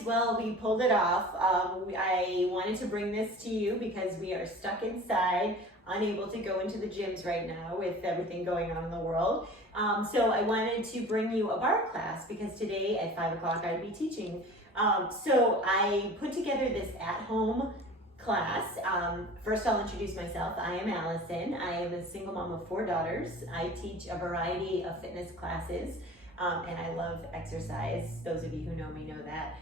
as well, we pulled it off. I wanted to bring this to you because we are stuck inside, unable to go into the gyms right now with everything going on in the world. So I wanted to bring you a barre class because today at 5 o'clock I'd be teaching. So I put together this at-home class. First I'll introduce myself. I am Allison. I am a single mom of 4 daughters. I teach a variety of fitness classes and I love exercise. Those of you who know me know that.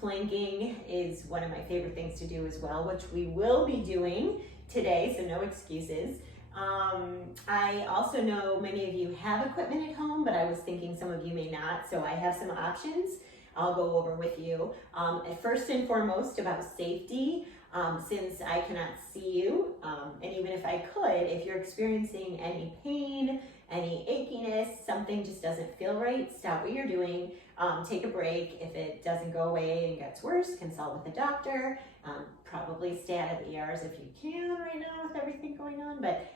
Planking is one of my favorite things to do as well, which we will be doing today, so no excuses. I also know many of you have equipment at home, but I was thinking some of you may not, so I have some options I'll go over with you. First and foremost about safety, since I cannot see you, and even if I could, if you're experiencing any pain, any achiness, something just doesn't feel right, stop what you're doing, take a break. If it doesn't go away and gets worse, consult with a doctor, probably stay out of ERs if you can right now with everything going on, but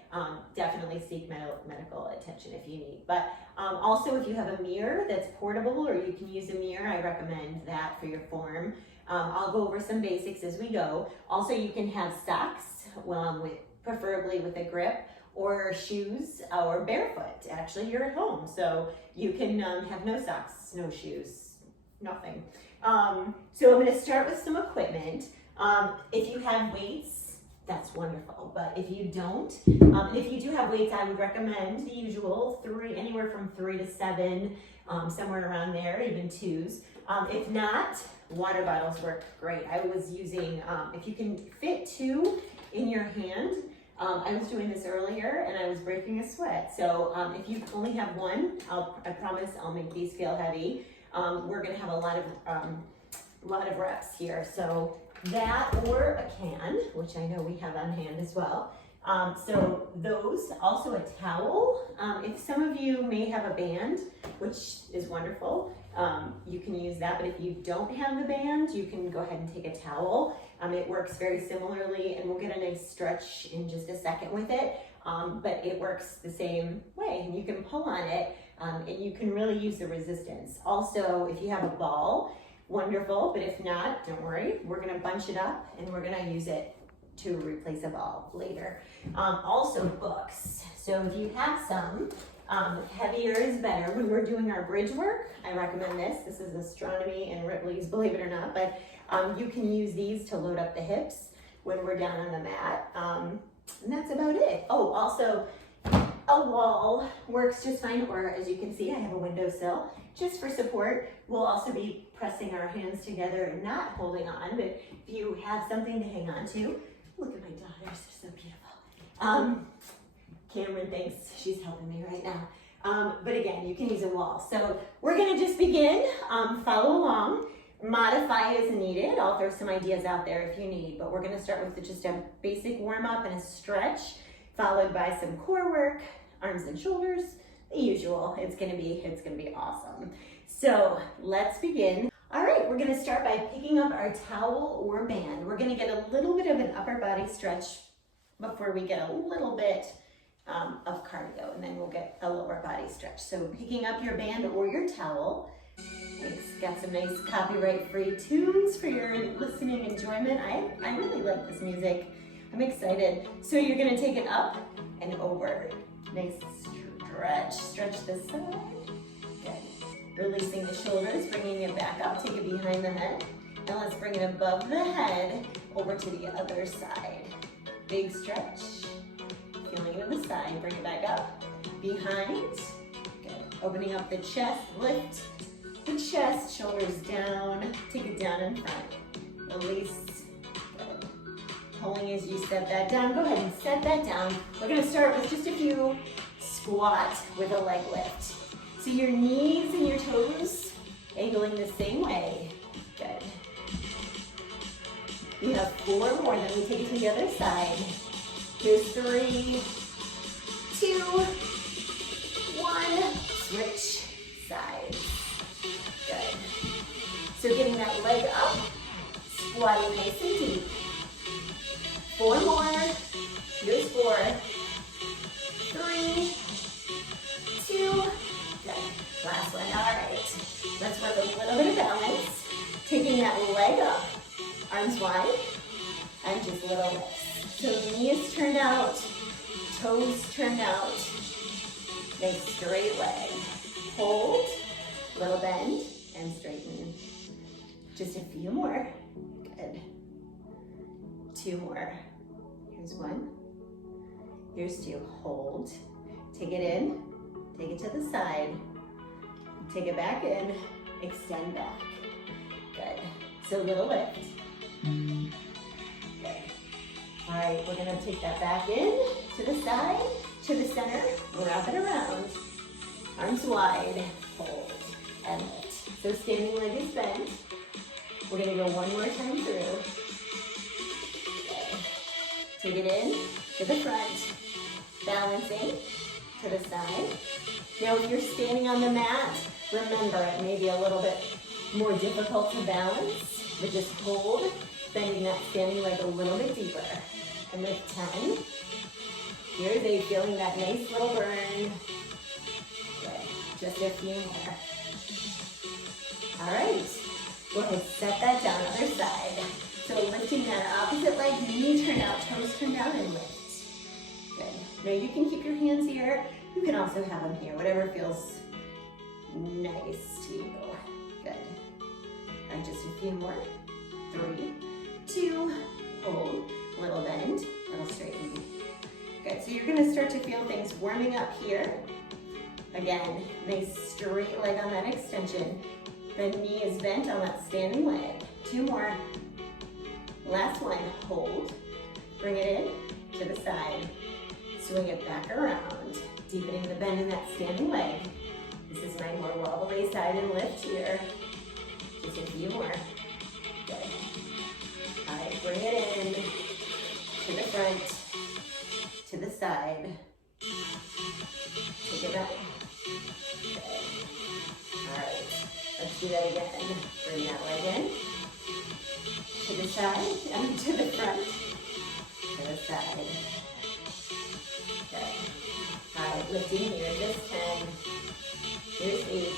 definitely seek medical attention if you need. But also if you have a mirror that's portable or you can use a mirror, I recommend that for your form. I'll go over some basics as we go. Also, you can have socks, preferably with a grip, or shoes, or barefoot. Actually, you're at home, so you can have no socks, no shoes, nothing. So I'm gonna start with some equipment. If you have weights, that's wonderful, but if you don't, if you do have weights, I would recommend the usual anywhere from 3 to 7, somewhere around there, even 2s. If not, water bottles work great. I was using, if you can fit 2 in your hand, I was doing this earlier and I was breaking a sweat. So if you only have 1, I promise I'll make these feel heavy. We're gonna have a lot of reps here. So that or a can, which I know we have on hand as well. So those, also a towel. If some of you may have a band, which is wonderful, you can use that, but if you don't have the band, you can go ahead and take a towel. It works very similarly, and we'll get a nice stretch in just a second with it, but it works the same way, and you can pull on it, and you can really use the resistance. Also, if you have a ball, wonderful, but if not, don't worry, we're gonna bunch it up, and we're gonna use it to replace a ball later. Also books, so if you have some, heavier is better. When we're doing our bridge work, I recommend this. This is Astronomy and Ripley's, believe it or not, but you can use these to load up the hips when we're down on the mat. And that's about it. Oh, also a wall works just fine, or as you can see, I have a windowsill just for support. We'll also be pressing our hands together and not holding on, but if you have something to hang on to, look at my daughters, they're so beautiful. Cameron thinks she's helping me right now. But again, you can use a wall. So we're gonna just begin, follow along, modify as needed. I'll throw some ideas out there if you need, but we're gonna start with just a basic warm up and a stretch, followed by some core work, arms and shoulders, the usual. It's gonna be awesome. So let's begin. All right, we're gonna start by picking up our towel or band. We're gonna get a little bit of an upper body stretch before we get a little bit of cardio, and then we'll get a lower body stretch. So picking up your band or your towel. It's got some nice copyright-free tunes for your listening enjoyment. I really like this music. I'm excited. So you're gonna take it up and over. Nice stretch this side. Good. Releasing the shoulders, bringing it back up, take it behind the head. Now let's bring it above the head, over to the other side. Big stretch. Feeling it to the side, bring it back up, behind, good. Opening up the chest, lift the chest, shoulders down, take it down in front, release, good. Pulling as you set that down, go ahead and set that down. We're gonna start with just a few squats with a leg lift. So your knees and your toes angling the same way, good. You have 4 more, then we take it to the other side. Here's 3, 2, 1, switch sides. Good. So getting that leg up, squatting nice and deep. 4 more. Here's 4, 3, 2, good. Last one. All right. Let's work a little bit of balance. Taking that arms wide, and just little lifts. So knees turned out, toes turned out, nice straight leg. Hold, little bend, and straighten. Just a few more. Good. 2 more. Here's 1. Here's 2. Hold. Take it in. Take it to the side. Take it back in. Extend back. Good. So little lift. Good. All right, we're gonna take that back in, to the side, to the center, wrap it around. Arms wide, hold, and lift. So standing leg is bent. We're gonna go one more time through. Okay. Take it in, to the front, balancing, to the side. Now if you're standing on the mat, remember it may be a little bit more difficult to balance, but just hold, bending that standing leg a little bit deeper. And lift 10. Here's 8, feeling that nice little burn. Good, just a few more. All right, go ahead, set that down, other side. So lifting that opposite leg, knee turned out, toes turned out, and lift. Good. Now you can keep your hands here. You can also have them here, whatever feels nice to you. Good. All right, just a few more. 3, 2, hold, little bend, little straighten. Good, so you're gonna start to feel things warming up here. Again, nice straight leg on that extension. The knee is bent on that standing leg. 2 more. Last one, hold. Bring it in to the side. Swing it back around, deepening the bend in that standing leg. This is my more wall the way side and lift here. Just a few more. Good. All right, bring it in to the front, to the side. Take it back. Good. All right, let's do that again. Bring that leg in to the side and to the front, to the side. Good. All right, lifting here, just 10. Here's 8,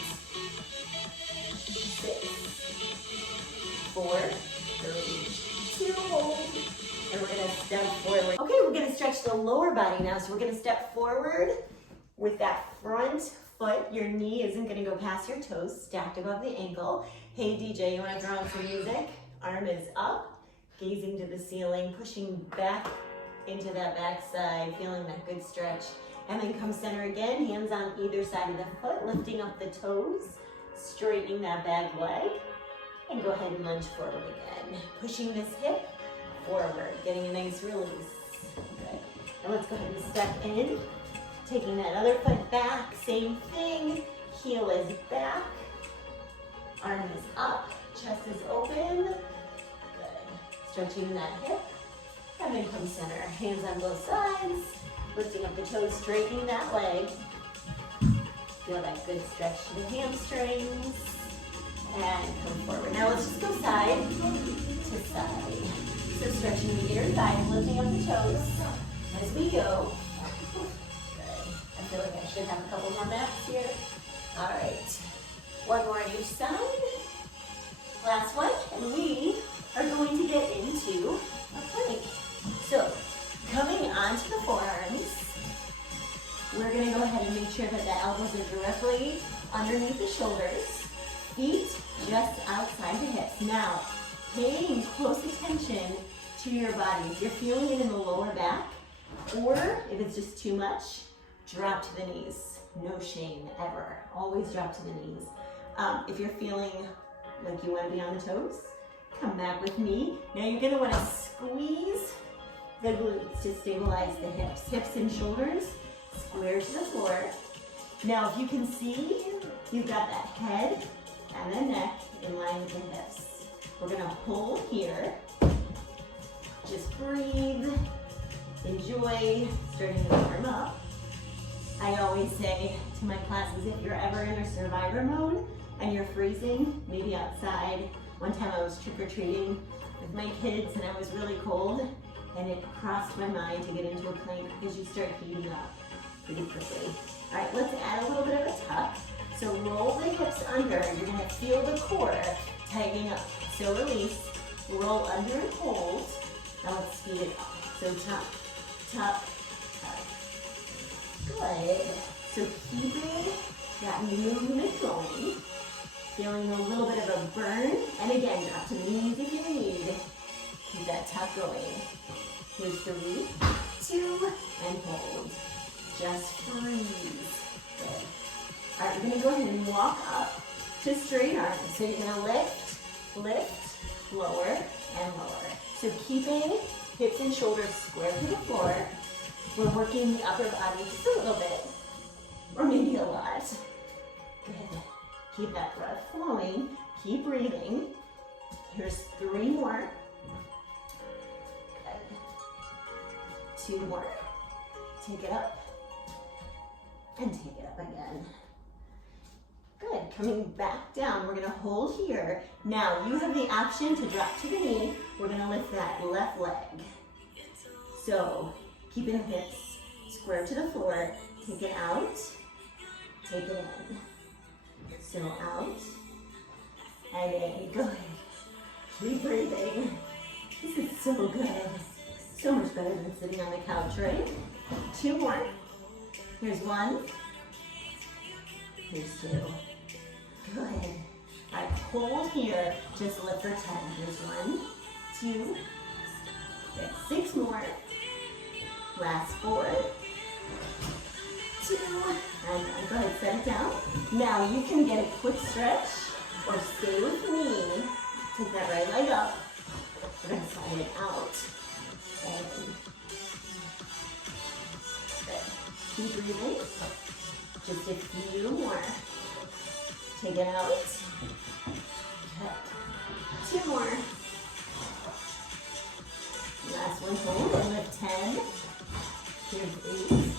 6, 4, 3, 2, hold. And we're gonna step forward. Okay, we're gonna stretch the lower body now. So we're gonna step forward with that front foot. Your knee isn't gonna go past your toes, stacked above the ankle. Hey DJ, you wanna throw on some music? Arm is up, gazing to the ceiling, pushing back into that back side, feeling that good stretch. And then come center again, hands on either side of the foot, lifting up the toes, straightening that back leg. And go ahead and lunge forward again. Pushing this hip forward, getting a nice release. Good. And let's go ahead and step in. Taking that other foot back, same thing. Heel is back. Arm is up, chest is open. Good. Stretching that hip. And then come center. Hands on both sides. Lifting up the toes, straightening that leg. Feel that good stretch to the hamstrings. And come forward. Now let's just go side to side. So stretching the inner thigh, lifting up the toes as we go. Good. I feel like I should have a couple more mats here. All right. One more on each side. Last one. And we are going to get into a plank. So coming onto the forearms, we're going to go ahead and make sure that the elbows are directly underneath the shoulders. Feet just outside the hips. Now, paying close attention to your body. If you're feeling it in the lower back, or if it's just too much, drop to the knees. No shame, ever. Always drop to the knees. If you're feeling like you want to be on the toes, come back with me. Now you're going to want to squeeze the glutes to stabilize the hips. Hips and shoulders, square to the floor. Now, if you can see, you've got that head and the neck in line with the hips. We're gonna hold here. Just breathe, enjoy, starting to warm up. I always say to my classes, if you're ever in a survivor mode and you're freezing, maybe outside. One time I was trick-or-treating with my kids and I was really cold, and it crossed my mind to get into a plank because you start heating up pretty quickly. All right, let's add a little bit of a tuck. So roll the hips under. You're gonna feel the core tightening up. So release, roll under and hold. Now let's speed it up. So tuck, tuck, tuck. Good. So keeping that movement going. Feeling a little bit of a burn. And again, drop to the knees if you need. Keep that tuck going. Here's 3, 2, and hold. Just freeze. Good. All right, we're gonna go ahead and walk up to straight arms. So you're gonna lift, lift, lower, and lower. So keeping hips and shoulders square to the floor. We're working the upper body just a little bit, or maybe a lot. Good. Keep that breath flowing. Keep breathing. Here's 3 more. Good. 2 more. Take it up. And take it up again. Good. Coming back down. We're going to hold here. Now, you have the option to drop to the knee. We're going to lift that left leg. So, keeping the hips square to the floor. Take it out. Take it in. So out, and in, good. Keep breathing. This is so good. So much better than sitting on the couch, right? 2 more. Here's 1. Here's 2. Good. All right, hold here. Just lift for 10. Here's 1, 2. Good. 6 more. Last 4. 2, and go ahead, set it down. Now you can get a quick stretch or stay with me. Take that right leg up. We're going to slide it out. And good. Keep breathing. Just a few more. Take it out. Good. 2 more. Last one, hold and lift 10. Here's 8.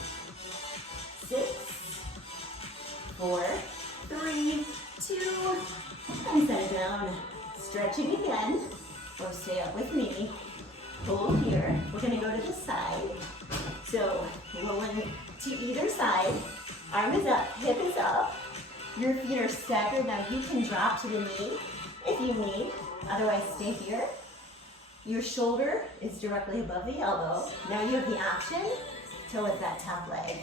6, 4, 3, 2, and set it down. Stretching again, or stay up with me. Hold here. We're going to go to the side. So rolling to either side. Arm is up, hip is up. Your feet are staggered. Now you can drop to the knee if you need. Otherwise, stay here. Your shoulder is directly above the elbow. Now you have the option to lift that top leg.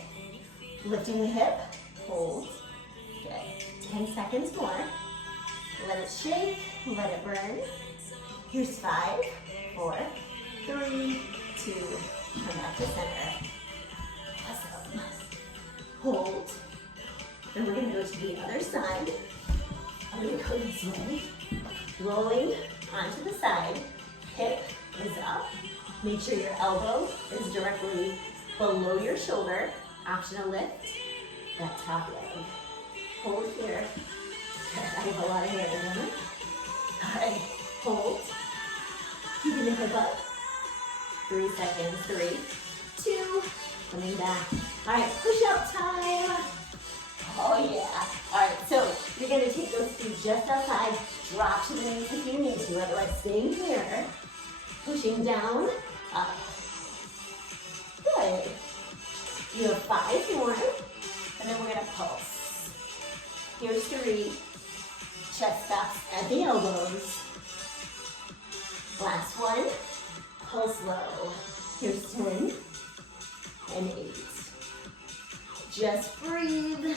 Lifting the hip, hold. Good. 10 seconds more. Let it shake, let it burn. Here's 5, 4, 3, 2, come back to center. Awesome. Hold. Then we're gonna go to the other side. I'm gonna go this way. Rolling onto the side. Hip is up. Make sure your elbow is directly below your shoulder. Optional lift, that top leg. Hold here. I have a lot of hair, don't I? All right, hold. Keeping the hip up. 3 seconds, 3, 2, coming back. All right, push-up time. Oh yeah. All right, so you're gonna take those feet just outside, drop to the knees if you need to, otherwise staying here. Pushing down, up. Good. You have 5 more, and then we're gonna pulse. Here's 3, chest stops at the elbows. Last one, pulse low. Here's 10, and 8. Just breathe.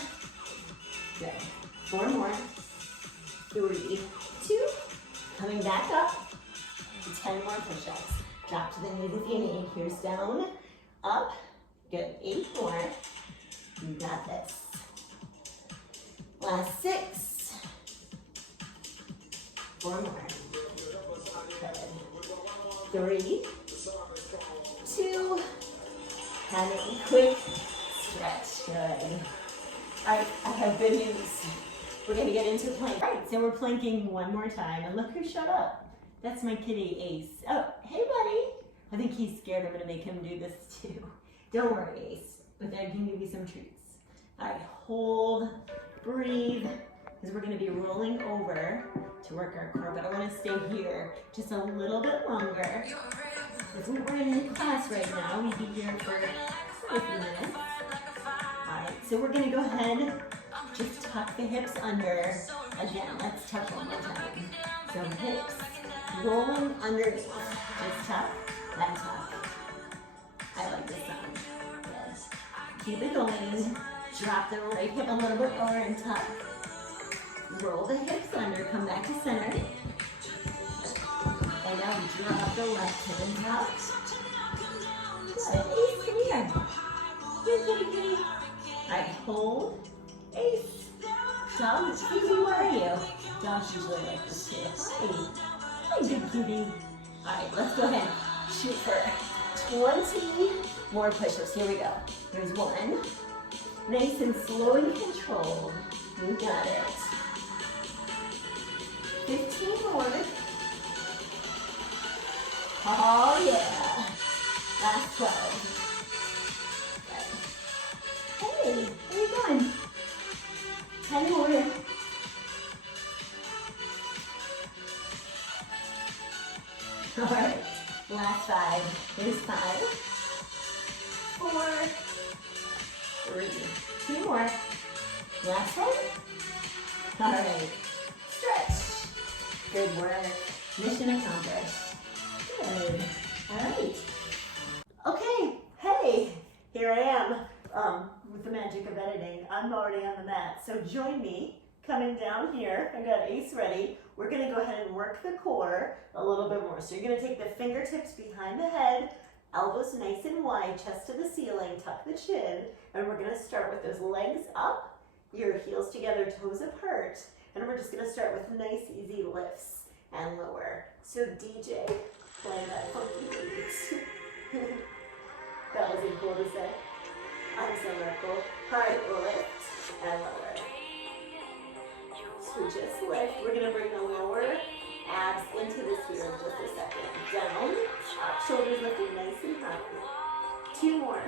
Good. 4 more, 3, 2, coming back up. 10 more push-ups. Drop to the knees if you need. Here's down, up. Good. 8 more. You got this. Last 6. 4 more. Good. 3, 2, and a quick stretch. Good. All right, I have good news. We're gonna get into plank. All right, so we're planking one more time, and look who showed up. That's my kitty, Ace. Oh, hey, buddy. I think he's scared I'm gonna make him do this too. Don't worry, Ace, but I can give you some treats. All right, hold, breathe, because we're gonna be rolling over to work our core, but I wanna stay here just a little bit longer. Because we're in class right now. We'd be here for a few minutes. All right, so we're gonna go ahead, just tuck the hips under. Again, let's tuck one more time. So hips, rolling underneath. Just tuck and tuck. I like this sound. Yes. Keep it going. Drop the right hip a little bit lower and tuck. Roll the hips under, come back to center. And now drop the left hip and tuck. Good. Ace, come here. Here, kitty, kitty. All right, hold. Ace. Dog, kitty, where are you? Dogs usually like this too. Hi. Hi, good kitty. All right, let's go ahead and shoot for 20 more push-ups. Here we go. Here's one. Nice and slow and controlled. You got it. 15 more. Oh yeah. Last 12. Okay. Hey, where are you going? 10 more. All right. Last 5. Here's 5. 4. 3. 2 more. Last one. All right. Stretch. Good work. Mission accomplished. Good. All right. Okay. Hey, here I am with the magic of editing. I'm already on the mat. So join me coming down here. I got Ace ready. We're going to go ahead and work the core a little bit more. So you're going to take the fingertips behind the head, elbows nice and wide, chest to the ceiling, tuck the chin, and we're going to start with those legs up, your heels together, toes apart, and we're just going to start with nice, easy lifts and lower. So DJ, play that funky beat. That was cool to say. I'm so cool. All right, lift and lower. So just lift. We're going to bring the lower abs into this here in just a second. Down, up, shoulders lifted nice and high. 2 more.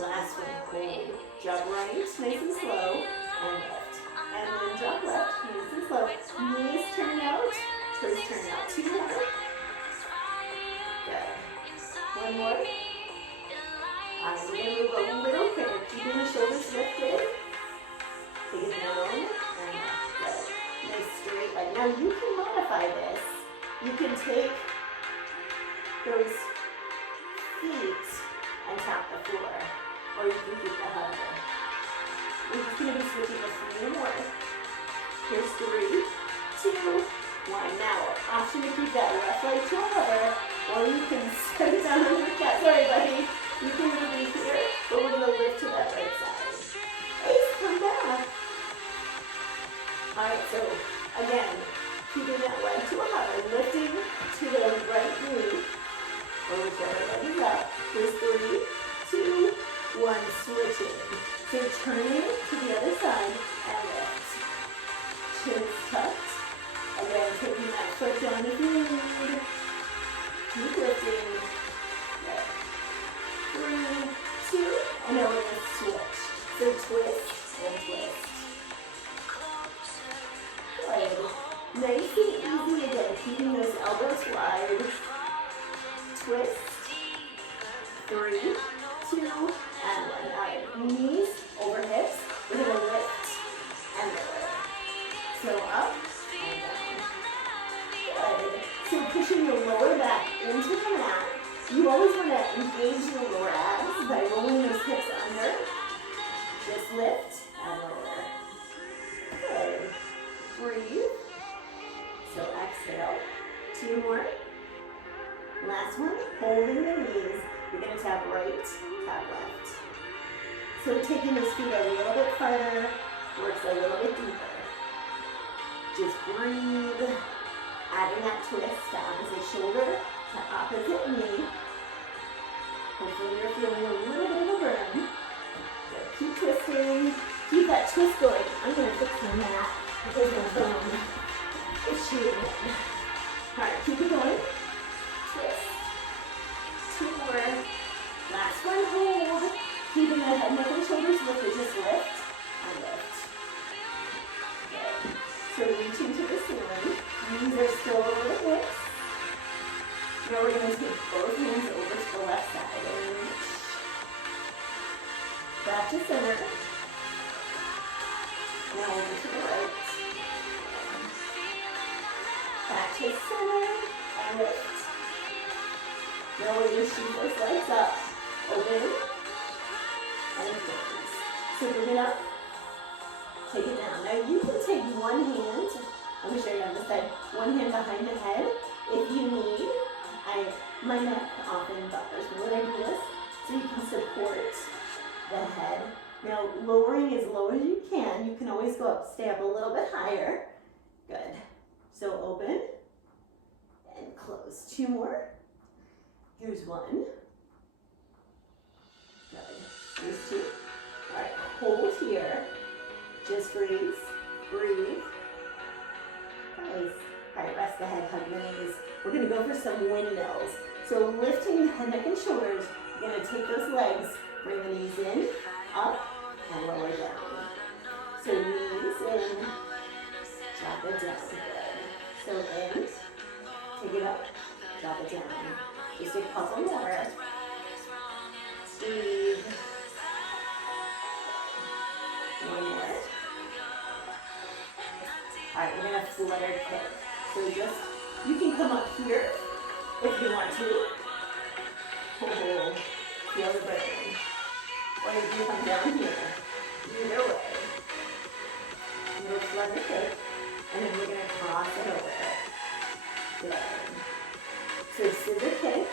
Last one, hold. Drop right, nice and slow, and lift. And then drop left, nice and slow. Knees turn out, toes turn out. 2 more. Good. 1 more. Alright, we're going to move a little quicker. Keeping the shoulders lifted. Take it down, and up. Good. Nice straight leg. Now you can modify this. You can take those feet and tap the floor, or you can keep the hover. We're just going to be switching to 3 more. Here's 3, 2, 1. Now, option to keep that left leg to a hover, or you can set it down on your cat. Sorry, buddy. You can release here, but we're going to lift to that right side. Ace, come back. All right, so again, keeping that leg to a hover, lifting to the right knee, or whichever leg is up. Here's 3, 2, 1, switching. So turning to the other side and lift. Chin is tucked. Again, taking that foot down if you need. Keep lifting. Good. 3, 2, and now we're going to switch. So twist and twist. Good. Nice and easy again, keeping those elbows wide. Twist. 3, 2, and 1. All right, knees over hips. We're going to lift and lower. So up and down. Good. So pushing your lower back into the mat. You always want to engage your lower abs by rolling those hips under. Just lift and lower. Good. Breathe. So exhale. 2 more. Last one. Holding the knees. You're going to tap right, tap left. So taking those feet a little bit farther, works a little bit deeper. Just breathe. Adding that twist to opposite shoulder to opposite knee. Hopefully you're feeling a little bit of a burn. So keep twisting. Keep that twist going. I'm going to fix my mat because my bone is shooting in. Alright, keep it going. Twist. 2 more. Last one, hold. Keeping the head, neck, and shoulders lifted. Just lift and lift. Good. So reaching to the ceiling. Knees are still over the hips. Now we're going to take both hands over to the left side and reach. Back to center. Now over to the right. Back to center, and lift. Now we're going to shoot those legs up. Open, and close. So bring it up, take it down. Now you can take one hand, let me show you on this side, one hand behind the head. If you need, my neck often bothers me when I do this, so you can support the head. Now lowering as low as you can. You can always go up, stay up a little bit higher. Good. So open and close. Two more. Here's one. Good. Here's two. All right, hold here. Just breathe. Breathe. Nice. All right, rest the head, hug the knees. We're gonna go for some windmills. So lifting the head, neck, and shoulders, you're gonna take those legs, bring the knees in, up, and lower down. So knees in, drop it down. Good. So in, take it up, drop it down. Just a couple more. Breathe. One more. All right, we're gonna flutter kick. So just, you can come up here if you want to. Oh, feel the burn. Or you can come down here. Either way. We'll flutter kick, and then we're gonna cross it over. Good. So scissor kick.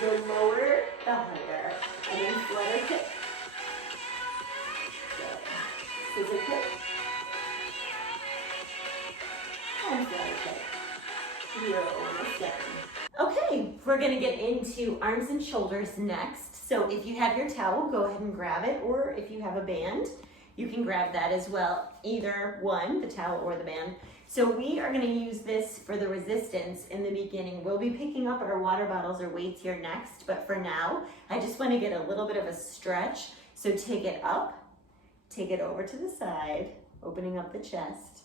The lower, the harder. And then flutter kick. Good. Scissor kick. And flutter kick. You're almost done. Okay, we're gonna get into arms and shoulders next. So if you have your towel, go ahead and grab it, or if you have a band, you can grab that as well. Either one, the towel or the band. So we are gonna use this for the resistance in the beginning. We'll be picking up our water bottles or weights here next, but for now, I just wanna get a little bit of a stretch. So take it up, take it over to the side, opening up the chest,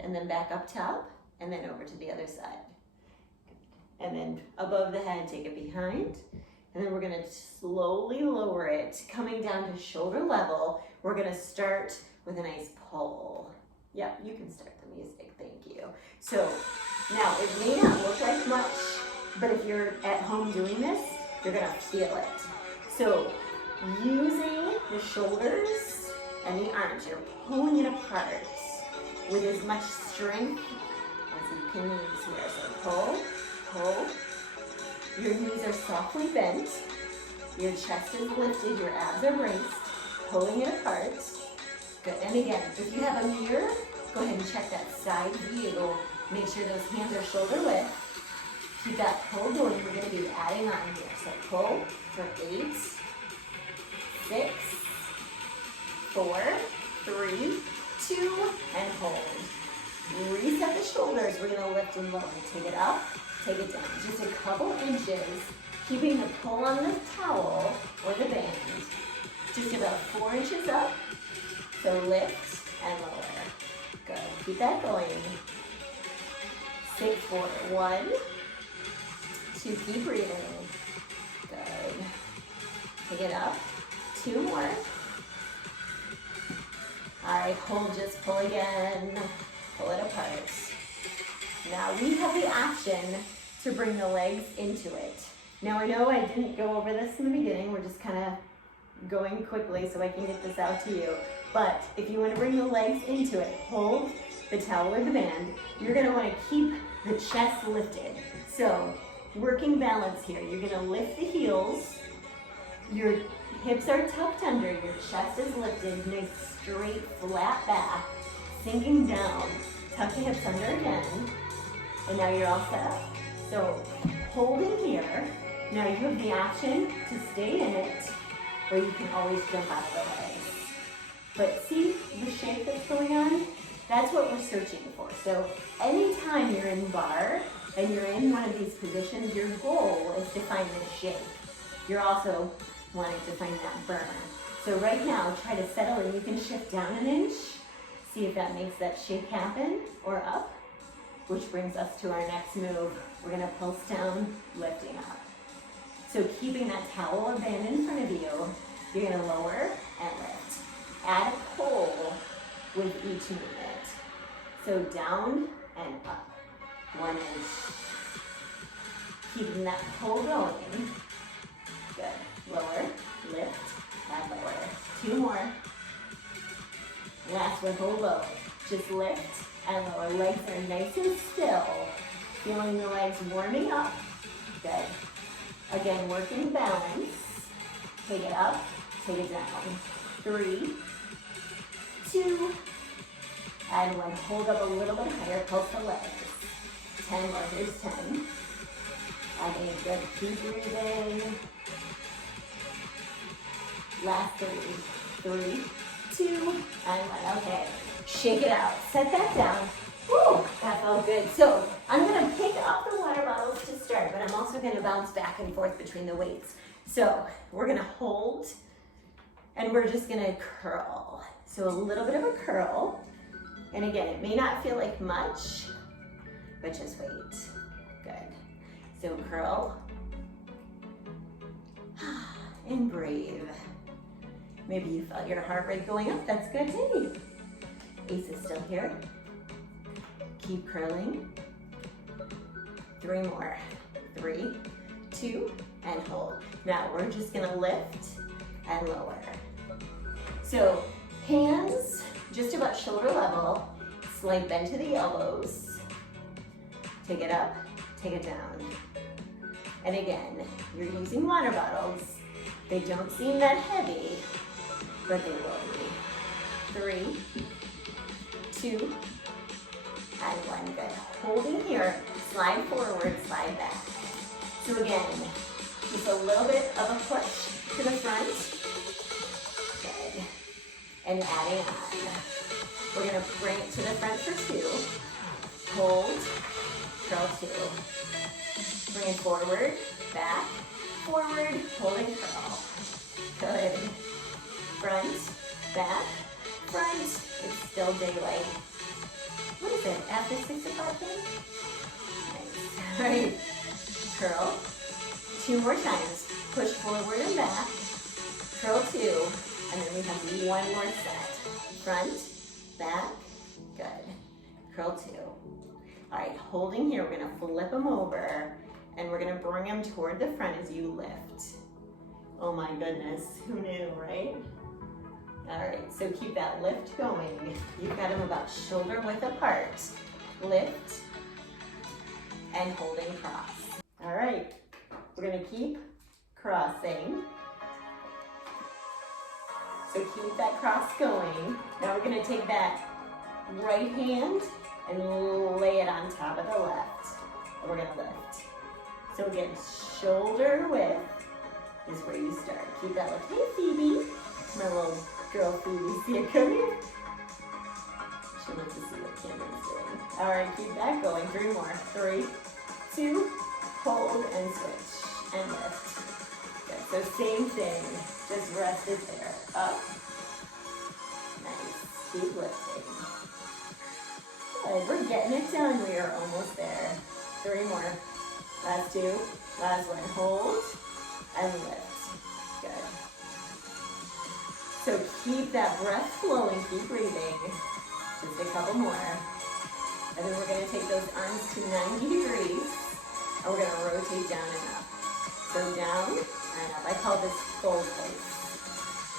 and then back up top, and then over to the other side. And then above the head, take it behind, and then we're gonna slowly lower it, coming down to shoulder level. We're gonna start with a nice pull. Yep, you can start the music, thank you. So now it may not look like much, but if you're at home doing this, you're gonna feel it. So using the shoulders and the arms, you're pulling it apart with as much strength as you can use here. So pull, pull. Your knees are softly bent. Your chest is lifted, your abs are braced, pulling it apart. Good, and again, if you have a mirror, go ahead and check that side view. Make sure those hands are shoulder width. Keep that pull going. We're gonna be adding on here. So pull for 8, 6, 4, 3, 2, and hold. Reset the shoulders. We're gonna lift and lower. Take it up, take it down. Just a couple inches, keeping the pull on the towel or the band. Just about 4 inches up. So lift and lower. Good. Keep that going. 6, 4, 1, 2. Keep breathing. Good. Take it up. 2 more. All right, hold, just pull again. Pull it apart. Now we have the option to bring the legs into it. Now I know I didn't go over this in the beginning. We're just kind of going quickly so I can get this out to you. But if you want to bring the legs into it, hold the towel or the band. You're going to want to keep the chest lifted. So working balance here. You're going to lift the heels. Your hips are tucked under. Your chest is lifted. Nice straight flat back. Sinking down. Tuck the hips under again. And now you're all set up. So holding here. Now you have the option to stay in it, or you can always jump out of the way. But see the shape that's going on? That's what we're searching for. So anytime you're in bar and you're in one of these positions, your goal is to find this shape. You're also wanting to find that burn. So right now, try to settle in. You can shift down an inch, see if that makes that shape happen, or up, which brings us to our next move. We're gonna pulse down, lifting up. So keeping that towel or band in front of you, you're gonna lower and lift. Add a pull with each movement. So down and up. 1 inch. Keeping that pull going. Good. Lower, lift, and lower. 2 more. Last one, hold low. Just lift and lower. Legs are nice and still. Feeling the legs warming up. Good. Again, working balance. Take it up, take it down. 3, 2, and 1. Hold up a little bit higher, pulse the legs. 10 more, here's 10. Okay, good, keep breathing. Last 3, 2, and 1. Okay, shake it out, set that down. Woo, that felt good. So I'm gonna pick up the water bottles to start, but I'm also gonna bounce back and forth between the weights. So we're gonna hold, and we're just gonna curl. So a little bit of a curl. And again, it may not feel like much, but just wait. Good. So curl, and breathe. Maybe you felt your heart rate going up, that's good. Hey, Ace is still here. Keep curling. 3 more. 3, 2, and hold. Now we're just gonna lift and lower. So hands just about shoulder level, slight bend to the elbows. Take it up, take it down. And again, you're using water bottles. They don't seem that heavy, but they will be. 3, 2, and 1. Good. Holding here, slide forward, slide back. So again, just a little bit of a push to the front. Good. And adding on. We're gonna bring it to the front for 2. Hold, curl 2. Bring it forward, back, forward, hold and curl. Good. Front, back, front. It's still daylight. What is it, after 6 o'clock then? Nice. All right, curl. 2 more times. Push forward and back. Curl 2, and then we have 1 more set. Front, back, good. Curl 2. All right, holding here, we're gonna flip them over, and we're gonna bring them toward the front as you lift. Oh my goodness, who knew, right? All right, so keep that lift going. You've got them about shoulder width apart. Lift and holding cross. All right, we're gonna keep crossing. So keep that cross going. Now we're gonna take that right hand and lay it on top of the left. And we're gonna lift. So again, shoulder width is where you start. Keep that lift. Hey Phoebe, my little girl Phoebe, see it come here? She wants to see what Cameron's doing. All right, keep that going. 3 more. 3, 2, hold and switch and lift. Good. So same thing, just rest it there. Up. Nice. Keep lifting. Good. We're getting it done. We are almost there. 3 more. Last 2. Last one. Hold and lift. Good. So keep that breath flowing, keep breathing. Just a couple more. And then we're gonna take those arms to 90 degrees, and we're gonna rotate down and up. So down and up. I call this fold place.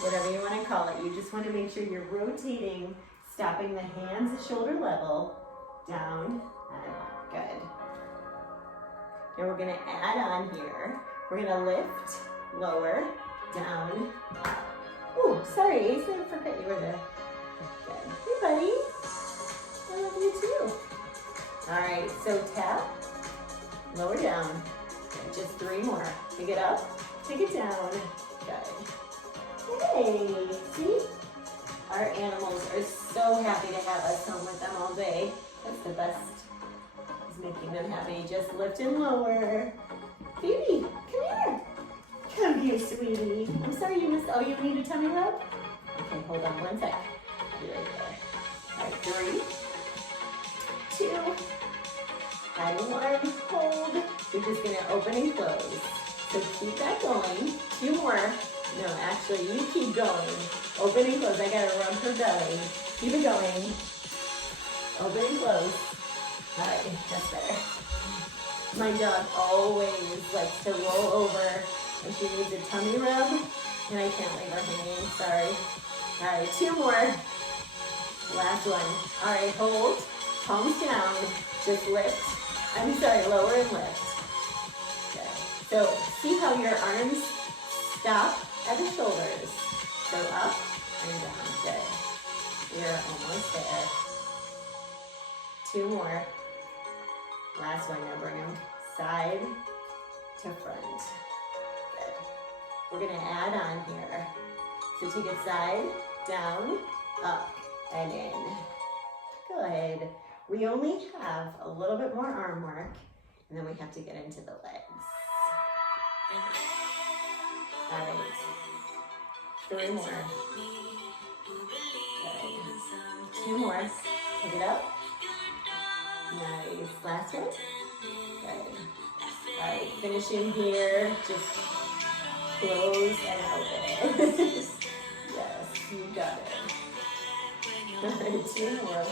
Whatever you wanna call it. You just wanna make sure you're rotating, stopping the hands at shoulder level, down and up. Good. And we're gonna add on here. We're gonna lift, lower, down, up. Oh, sorry, Ace, I forgot you were there. Good. Hey, buddy. I love you too. All right, so tap, lower down. Good. Just 3 more. Take it up, take it down. Good. Hey, see? Our animals are so happy to have us home with them all day. That's the best. Is making them happy. Just lift and lower. Phoebe, come here. Come here, sweetie. I'm sorry you missed. Oh, you need a tummy rub? Okay, hold on 1 sec. I'll be right there. All right, 3, 2, and 1. Hold. We're just gonna open and close. So keep that going. 2 more. No, actually, you keep going. Open and close. I gotta rub her belly. Keep it going. Open and close. that's better. My dog always likes to roll over and she needs a tummy rub, and I can't leave her hanging, sorry. All right, 2 more. Last one. All right, hold, palms down, just lift. I'm sorry, lower and lift. Okay, so see how your arms stop at the shoulders. So up and down, good. You're almost there. 2 more. Last one, now bring them side to front. Good. We're gonna add on here. So take it side, down, up, and in. Good. We only have a little bit more arm work, and then we have to get into the legs. All right. 3 more. Good. 2 more. Pick it up. Nice. Last one. Good. All right. Finishing here. Just close and open. Yes, you got it. All right. 2 more.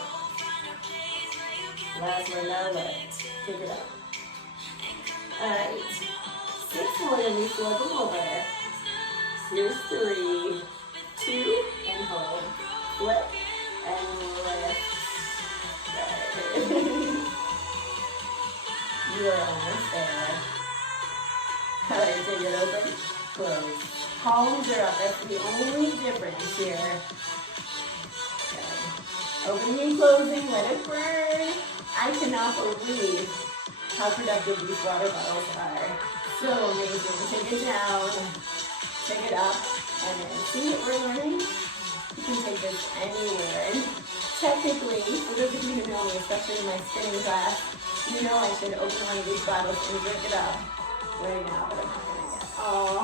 Last one. Now lift. Pick it up. All right. 6 more, and we flip them over. Here's 3, 2, and hold. Flip and lift. Good. You are almost there. All right, take it open, close. Palms are up. That's the only difference here. Good. Opening and closing, let it burn. I cannot believe how productive these water bottles are. So amazing. Take it down, take it up, and then see what we're learning? You can take this anywhere. And technically, for those of you who know me, especially in my spinning class, you know I should open one of these bottles and drink it up right now, but I'm not gonna get. Aw,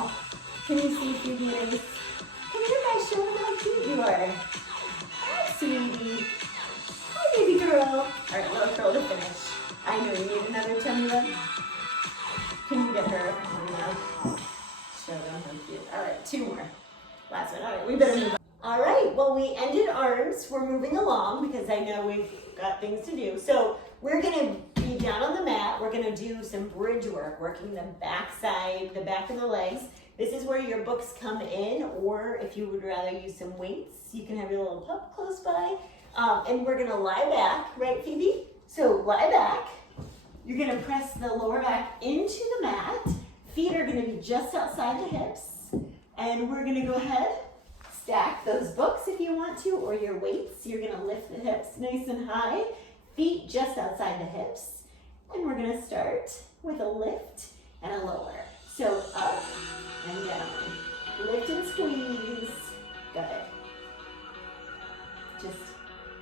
can you see two beauties? Come here, guys, show me how cute you are. Hi, sweetie. Hi, baby girl. All right, little curl to finish. I know you need another tummy rub. Can you get her? Show them how cute. All right, 2 more. Last one. All right, we better move on. All right, well, we ended arms. We're moving along because I know we've got things to do. So we're gonna be down on the mat. We're gonna do some bridge work, working the back side, the back of the legs. This is where your books come in, or if you would rather use some weights, you can have your little pup close by. And we're gonna lie back, right, Phoebe? So lie back. You're gonna press the lower back into the mat. Feet are gonna be just outside the hips. And we're gonna go ahead, stack those books if you want to, or your weights. You're gonna lift the hips nice and high. Feet just outside the hips. And we're gonna start with a lift and a lower. So up and down. Lift and squeeze. Good. Just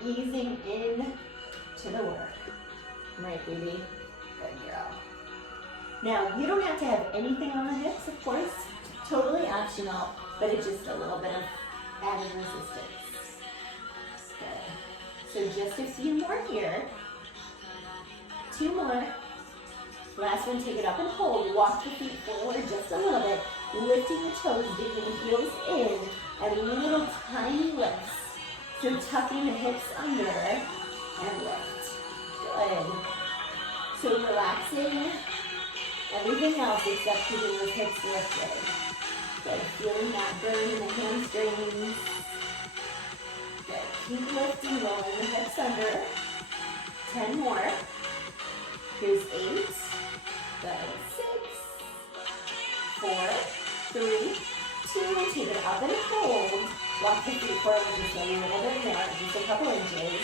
easing in to the work. Right, baby? Good girl. Now, you don't have to have anything on the hips, of course. Totally optional, but it's just a little bit of added resistance. Good. So just a few more here. 2 more. Last one, take it up and hold. Walk the feet forward just a little bit, lifting the toes, digging the heels in, and little tiny lifts. So tucking the hips under and lift. Good. So relaxing everything else except keeping those hips lifted. Good. Feeling that burn in the hamstrings. Good. Keep lifting, rolling the hips under. 10 more. Here's 8. Good. 6. 4. 3. 2. Take it up and hold. Walk the feet forward just a little bit more, just a couple inches.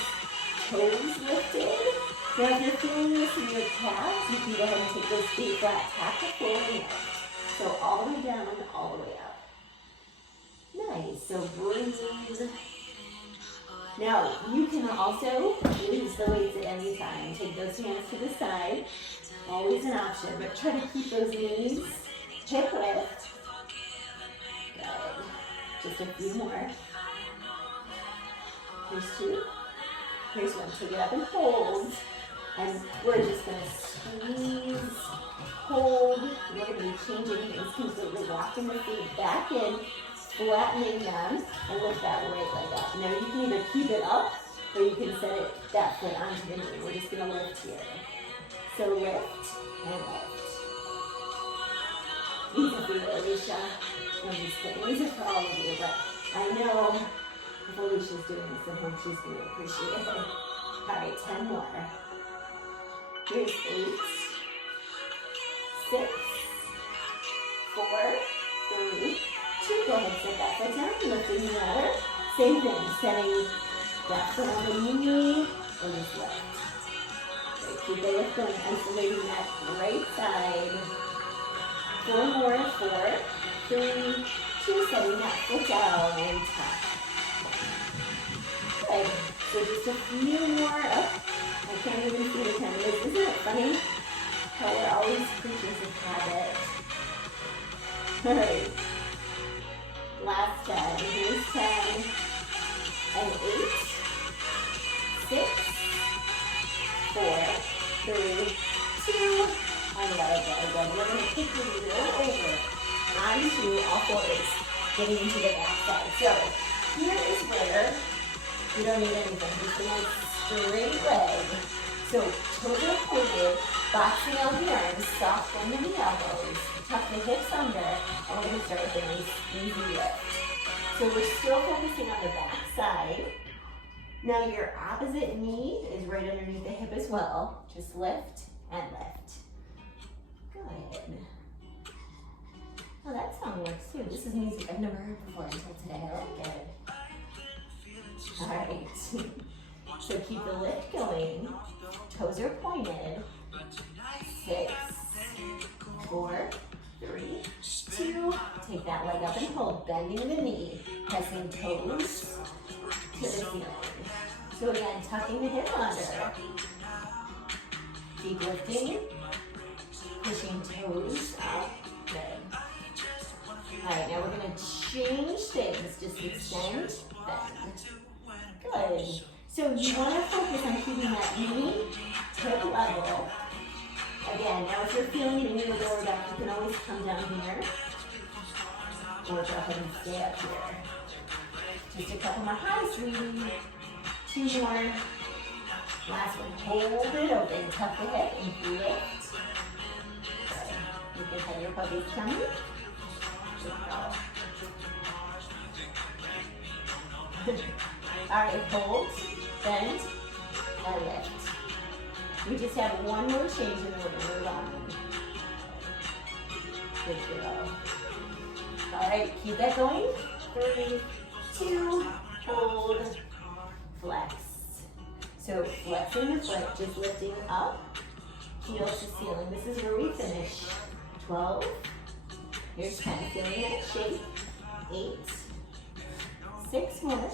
Toes lifted. Now if you're feeling this in your calves, you can go ahead and take those feet flat, tap the floor and lift. So all the way down, all the way up. Nice, so breathe. Now you can also release the weights at any time. Take those hands to the side, always an option, but try to keep those knees hip width. Good. Just a few more. Here's 2. Here's 1. Take it up and hold. And we're just going to squeeze, hold. We're going to be changing things completely. Walking the feet back in, flattening them, and lift that right leg up. Now you can either keep it up, or you can set it that foot onto the knee. We're just going to lift here. So lift and lift. These are for you, Alicia. No, I'm just kidding. These are for all of you, but I know if Alicia's doing this at home, she's going to appreciate it. All right, 10 more. Here's 8, 6, 4, 3, 2. Go ahead, set that foot down, lifting the ladder. Same thing, setting that foot on the knee, or just lift. Great, keep the lift going, isolating that right side. 4 more, 4, 3, 2, setting that foot down and tap. Good, so just a few more up. I can't even see the 10 minutes. Isn't it funny how we're always creatures of habit? All right. Last 10. Here's 10 and 8, 6, 4, 3, 2, and let it go. Again, we're going to quickly roll over onto all fours, getting into the back side. So here is where you don't need anything. Just a nice straight leg. So toes are pointed, boxing out the arms, soft bend in the elbows, tuck the hips under, and we're going to start with a nice easy lift. So we're still focusing on the back side. Now your opposite knee is right underneath the hip as well. Just lift and lift. Good. Oh, that song works too. This is music I've never heard before until today. I like it. All right. So keep the lift going. Toes are pointed. 6, 4, 3, 2. Take that leg up and hold, bending the knee, pressing toes to the ceiling. So again, tucking the hip under. Keep lifting, pushing toes up. Good. All right, now we're going to change things. Just extend, bend. Good. So you want to focus on keeping that knee hip level. Again, now if you're feeling it in your lower back, you can always come down here or go ahead and stay up here. Just a couple more highs, 3, 2 more. Last one, hold it open, tuck the hip and lift. Good. You can have your puppy's tummy. Good go. All right, hold, bend, and lift. We just have one more change and then we're going to move on. Good to go. All right, keep that going. 3, 2, hold, flex. So flexing the foot, just lifting up, heels to ceiling. This is where we finish. 12. Here's 10. Feeling that shape. 8. 6 more.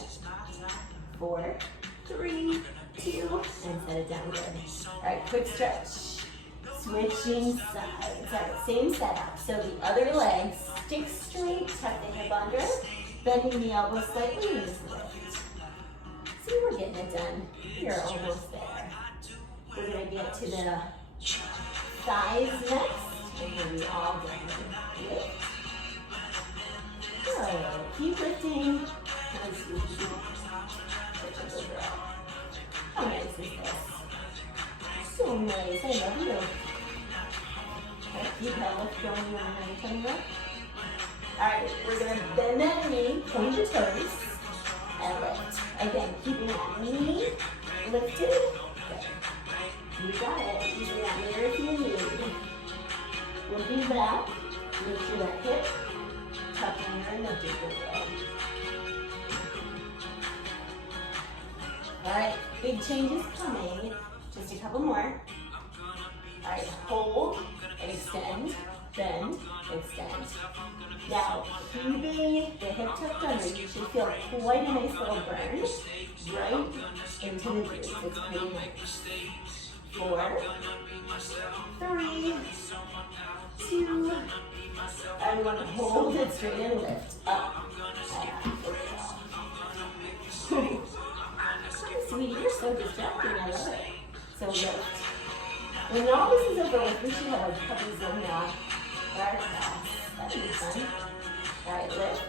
4, 3, 2, and set it down good. All right, quick stretch. Switching sides. All right, same setup. So the other leg, stick straight, tuck the hip under, bending the elbow slightly, and just lift. See, we're getting it done. You're almost there. We're gonna get to the thighs next, and we'll be all done. Lift. Good. Keep lifting. How nice is this? So nice. I love you. Right, keep that lift going on the coming up. Alright, we're going to bend that knee, point the toes, and lift. Again, keeping that knee lifted. Good. You got it. Using that mirror if you need. Looking back, make sure that hip, tuck under and lift it good. All right, big changes coming. Just a couple more. All right, hold, extend, bend, extend. Now, keeping the hip tucked under, you should feel quite a nice little burn right into the glutes. It's pretty nice. 4, 3, 2, and we want to hold it straight and lift up. Sweetie, you're so distracting. I love it. So lift. When all this is over with, we should have our puppies in our class. That'd be fun. All right, lift.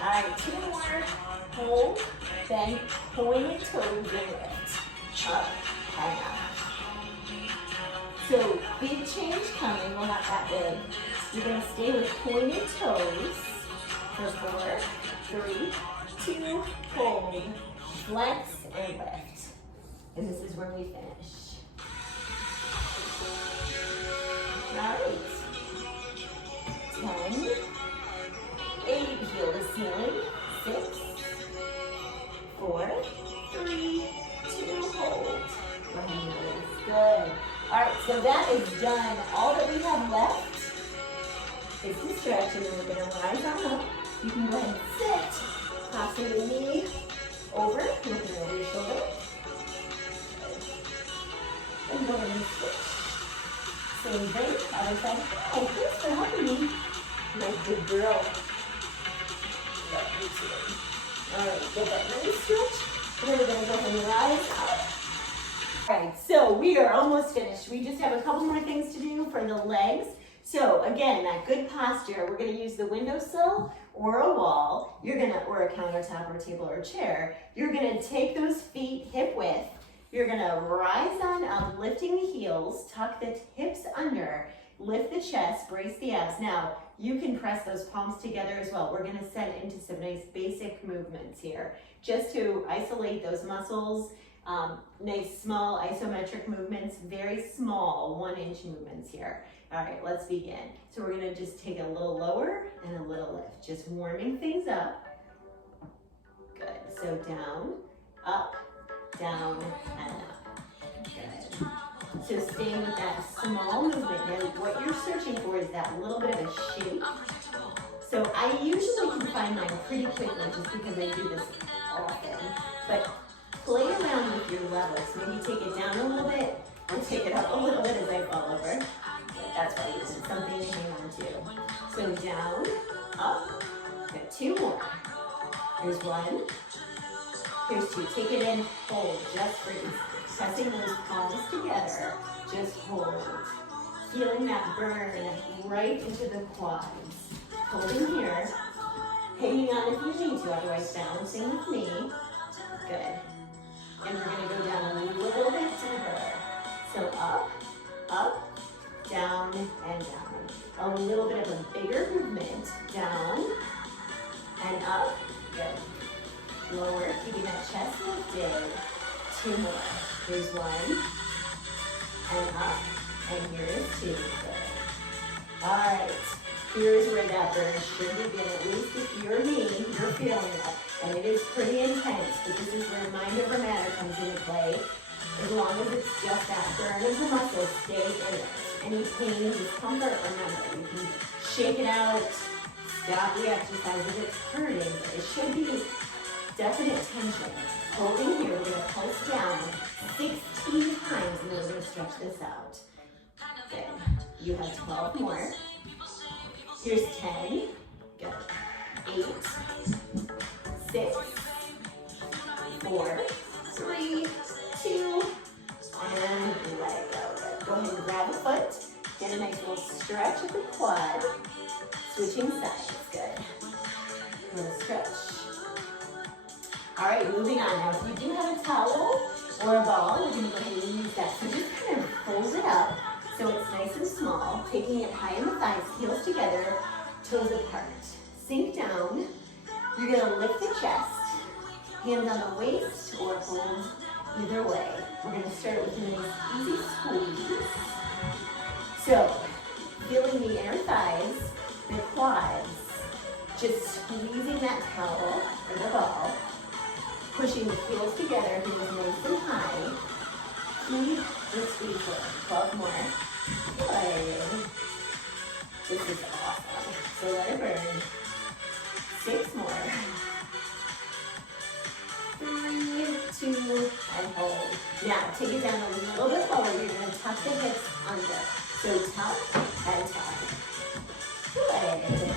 All right, 2 more. Hold, bend, pointed toes, and lift. Up and up. So big change coming, well not that big. You're gonna stay with pointed toes for 4, 3, 2, hold, flex and lift. And this is where we finish. All right. 10, 8, heel to ceiling, 6, 4, 3, 2, hold. Go ahead and release. Good. All right, so that is done. All that we have left is the stretch, and then we're going to rise on up. You can go ahead and sit, passing the knee over, looking over your shoulder. And go ahead and switch. Same thing, other side. Oh, thanks for helping me. Nice, good girl. All right, get that nice stretch. And then we're going to go ahead and rise up. All right, so we are almost finished. We just have a couple more things to do for the legs. So again, that good posture, we're going to use the windowsill or a wall. Or a countertop or a table or a chair. You're going to take those feet hip width. You're going to rise on up, lifting the heels, tuck the hips under, lift the chest, brace the abs. Now, you can press those palms together as well. We're going to set into some nice basic movements here, just to isolate those muscles. Nice small isometric movements, very small 1-inch movements here. All right, let's begin. So we're going to just take a little lower and a little lift, just warming things up. Good. So down, up, down, and up. Good. So staying with that small movement. Now, what you're searching for is that little bit of a shape. So I usually can find mine pretty quickly just because I do this often. But play around with your levels. Maybe take it down a little bit and take it up a little bit as I fall over. But that's why it's something to hang on to. So down, up, got 2 more. Here's 1. Here's 2. Take it in, hold, just freeze. Pressing those palms together, just hold. Feeling that burn right into the quads. Holding here, hanging on if you need to, otherwise balancing with me. Good. And we're going to go down a little bit deeper. So up, down, and down. A little bit of a bigger movement. Down, and up. Good. Lower, keeping that chest lifted. 2 more. Here's 1, and up, and here is 2. Good. All right. Here's where that burn should begin. At least if you're me, you're feeling it. And it is pretty intense, but this is where mind over matter comes into play. As long as it's just that burn of the muscle, stay in it. Any pain, discomfort, remember, you can shake it out, stop the exercise if it's hurting, but it should be definite tension. Holding here, we're going to pulse down 16 times, and then we're going to stretch this out. Good. You have 12 more. Here's 10. Good. 8. 6, 4, 3, 2, and let go. Good. Go ahead and grab a foot. Get a nice little stretch of the quad. Switching sides. Good. Little stretch. All right, moving on. Now, if you do have a towel or a ball, we're going to go ahead and use that. So just kind of fold it up so it's nice and small. Taking it high in the thighs, heels together, toes apart. Sink down. You're going to lift the chest, hands on the waist or hold either way. We're going to start with a nice easy squeeze. So, feeling the inner thighs, the quads, just squeezing that towel or the ball, pushing the heels together, heels nice and high. Keep the squeeze going. 12 more. Good. This is awesome. So let it burn. 6 more. 3, 2, and hold. Now, take it down a little bit lower. You're going to tuck the hips under. So tuck and tuck. Good.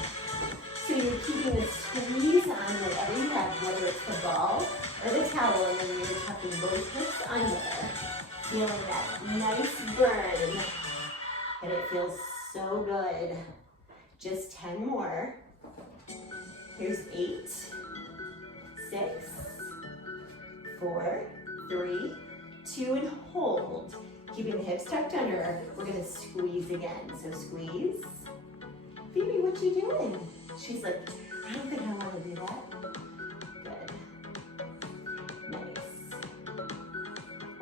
So you're keeping the squeeze on whatever you have, whether it's the ball or the towel, and then you're tucking both hips under. Feeling that nice burn. And it feels so good. Just 10 more. Here's 8, 6, 4, 3, 2, and hold. Keeping the hips tucked under. We're gonna squeeze again. So squeeze. Phoebe, what you doing? She's like, I don't think I wanna do that. Good. Nice.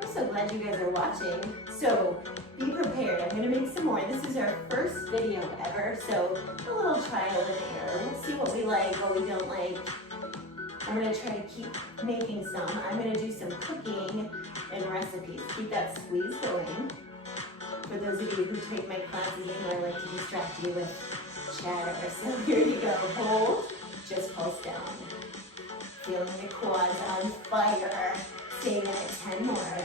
I'm so glad you guys are watching. So be prepared. I'm gonna make some more. This is our first video ever, so a little trial and error. We'll see what we like, what we don't like. I'm gonna try to keep making some. I'm gonna do some cooking and recipes. Keep that squeeze going. For those of you who take my classes, you know I like to distract you with chatter. So here you go. Hold, just pulse down. Feeling the quads on fire. Staying in it 10 more.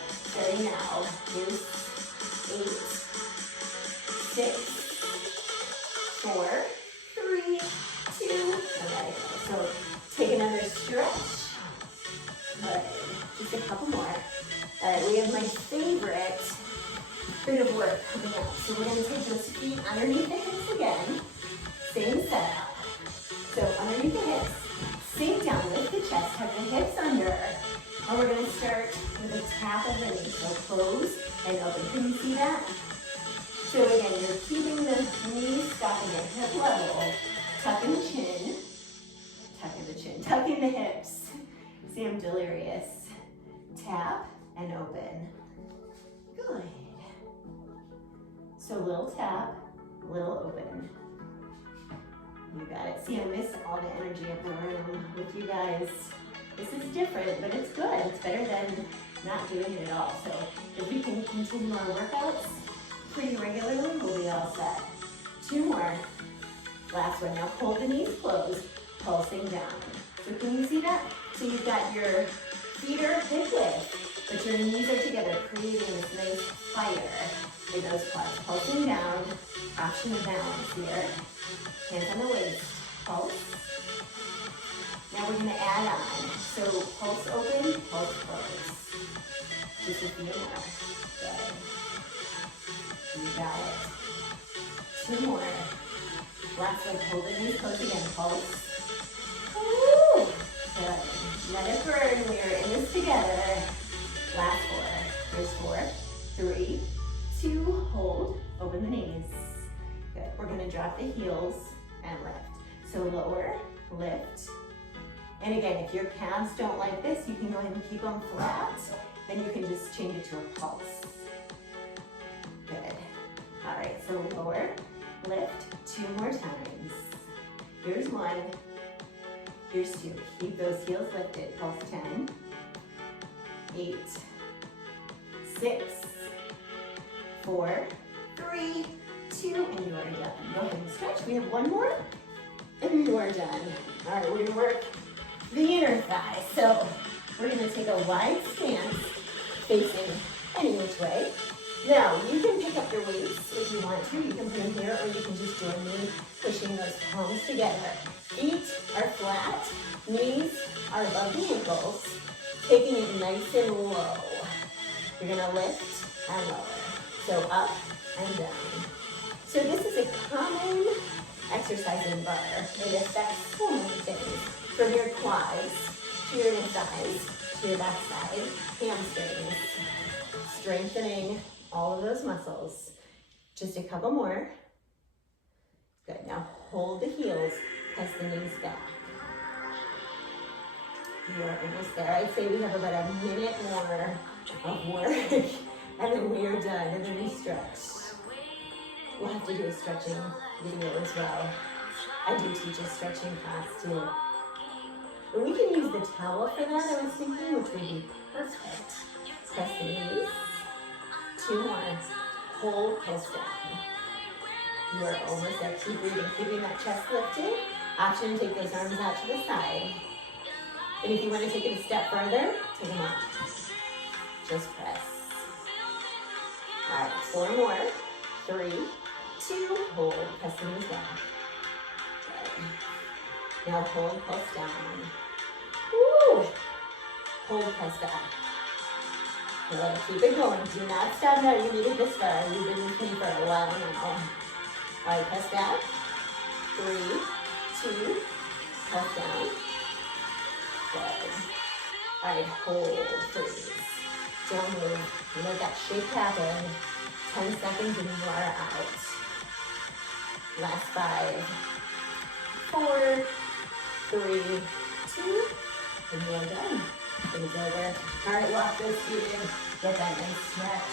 Starting now. Here's 8, 6, 4, 3, 2. Okay, so take another stretch. Good. Just a couple more. All right, we have my favorite bit of work coming up. So we're going to take those feet underneath the hips again. Same setup. So underneath the hips, sink down, lift the chest, tuck the hips under. And we're going to start with a tap of the knee. So close and open. Can you see that? So again, you're keeping the knees stopping at hip level. Tucking the chin. Tucking the chin. Tucking the hips. See, I'm delirious. Tap and open. Good. So little tap, little open. You got it. See, I miss all the energy of the room with you guys. This is different, but it's good. It's better than not doing it at all. So if we can continue our workouts pretty regularly, we'll be all set. 2 more. Last one. Now hold the knees closed, pulsing down. So can you see that? So you've got your feet are hip width, but your knees are together, creating this nice fire in those quads. Pulsing down, option of balance here. Hands on the waist, pulse. Now we're gonna add on. So pulse open, pulse close. Just a few more. Good. You got it. 2 more. Last one, hold the knees close again, pulse. Woo! Good. Let it burn. We are in this together. Last 4. Here's 4, 3, 2, hold. Open the knees. Good. We're gonna drop the heels and lift. So lower, lift. And again, if your calves don't like this, you can go ahead and keep them flat. Then you can just change it to a pulse. Good. All right, so lower, lift 2 more times. Here's 1. Here's 2. Keep those heels lifted. Pulse 10, 8, 6, 4, 3, 2, and you are done. Go ahead and stretch. We have 1 more, and you are done. All right, we're gonna work the inner thigh. So we're gonna take a wide stance, facing any which way. Now, you can pick up your weights if you want to. You can put them here, or you can just join me, pushing those palms together. Feet are flat, knees are above the ankles, taking it nice and low. You're gonna lift and lower. So up and down. So this is a common exercise in Barre. It affects so many things, from your quads, to your thighs, to your backside, hamstrings, strengthening all of those muscles. Just a couple more. Good. Now hold the heels, press the knees back. You are almost there. I'd say we have about a minute more of work, and then we are done, and then we stretch. We'll have to do a stretching video as well. I do teach a stretching class too. And we can use the towel for that, I was thinking, which would be perfect. Press the knees. 2 more. Hold, press down. You are almost there. Keep breathing, keeping that chest lifted. Option, take those arms out to the side. And if you want to take it a step further, take them up. Just press. All right, 4 more. 3, 2, hold, press the knees back. Good. Now hold, press down. Woo! Hold, press back. Good. Keep it going. Do not stop now. You made it this far. You've been with me for a while now. All right, press back. 3, 2, press down. Good. All right, hold, please. Don't move. You let that shake happen. 10 seconds and you are out. Last 5, 4, 3, 2, and you're done. It is over. All right, walk those feet in. Get that nice stretch.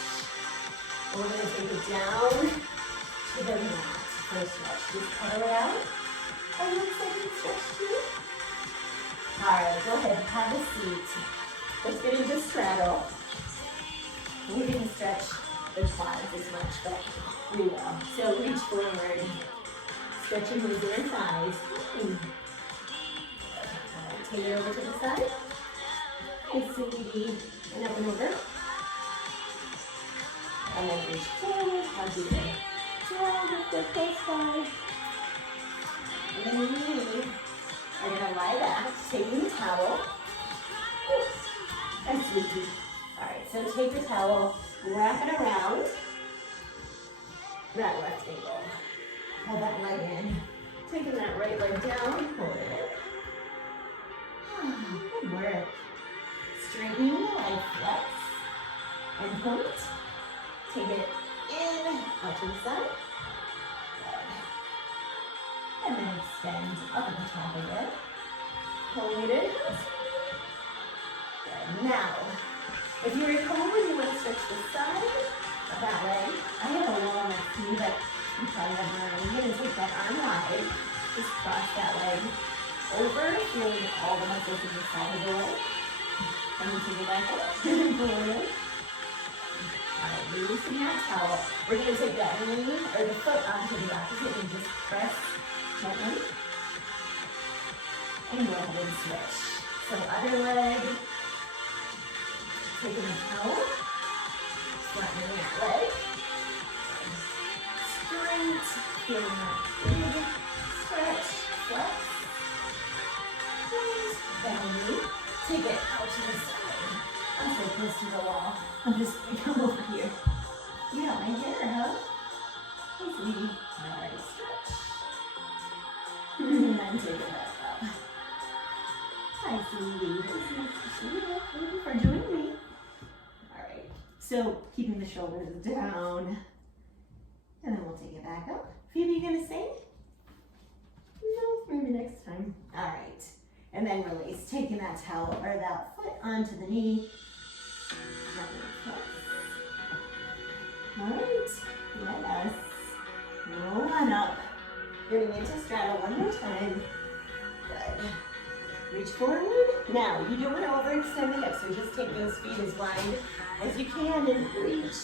And we're going to take it down to the mat for a stretch. Just pedal it out. And let's take a stretch too. All right, go ahead, have a seat. Let's get into straddle. We didn't stretch the quads as much, but we will. So reach forward, stretching those inner thighs. Take it over to the side. Nice and easy, and up and over. And then reach forward, hug the down with the close side. And then we are gonna lie back, taking the towel. And sweetie. All right, so take the towel, wrap it around that left ankle. Pull that leg in. Taking that right leg down, pull it in. Good work. Straightening the leg, flex and point. Take it in, out to the side. Good. And then extend up at the top again. Pulling it in. Good. Now, if you're at home and you want to stretch the side of that leg, I have a long next to me, but you probably have more. You're going to take that arm wide, just cross that leg over, feeling all the muscles in the side of the leg. And you take it back up, and pull it in. All right, loosen that towel. We're going to take that knee or the foot onto the opposite and just press gently. And go ahead and switch. So other leg. Taking the towel, flattening that leg, straight, feeling that big stretch, flex, bend the knee, take it out to the side. I'm so close to the wall. I'm just going to come over here. You got my hair, huh? Hey, sweetie. All right, stretch. And then take it back up. Hi, sweetie. Thank you for joining me. So keeping the shoulders down, and then we'll take it back up. Phoebe, you gonna sing? No, maybe next time. All right, and then release, taking that towel or that foot onto the knee. All right, let us roll on up. Getting into straddle one more time. Good. Reach forward. Now, you don't want to overextend the hips, so just take those feet as wide as you can and reach.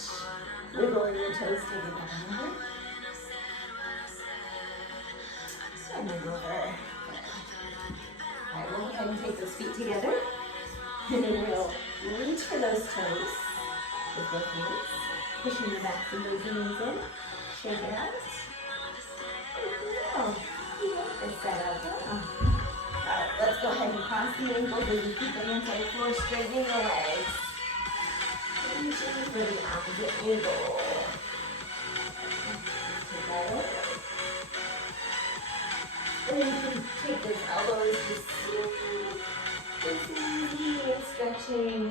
Wiggling your toes, take it back over. And then over. All right, we'll go ahead and take those feet together. And then we'll reach for those toes with both hands. Pushing the backs of those knees in. Shake it out. Oh, you like this setup, huh? All right, let's go ahead and cross the ankles as you keep the hands on the floor, straightening the legs. Reaching for the opposite ankle. Take that over. And then you can take those elbows just easy and stretching.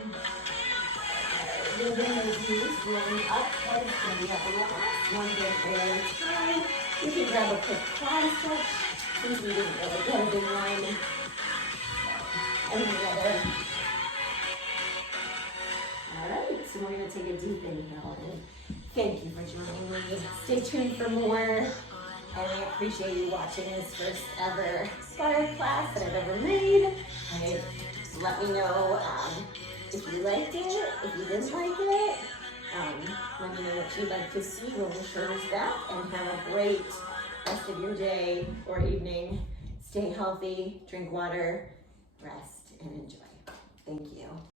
Moving those knees, rolling up. Head is going to be up a little less. One big at a time. You can grab a quick quad stretch. Since we didn't really get a big one. And the other. All right, so we're going to take a deep inhale in. Thank you for joining me. Stay tuned for more. And I appreciate you watching this first ever Barre class that I've ever made. And let me know if you liked it, if you didn't like it. Let me know what you'd like to see when the show is back. And have a great rest of your day or evening. Stay healthy, drink water, rest, and enjoy. Thank you.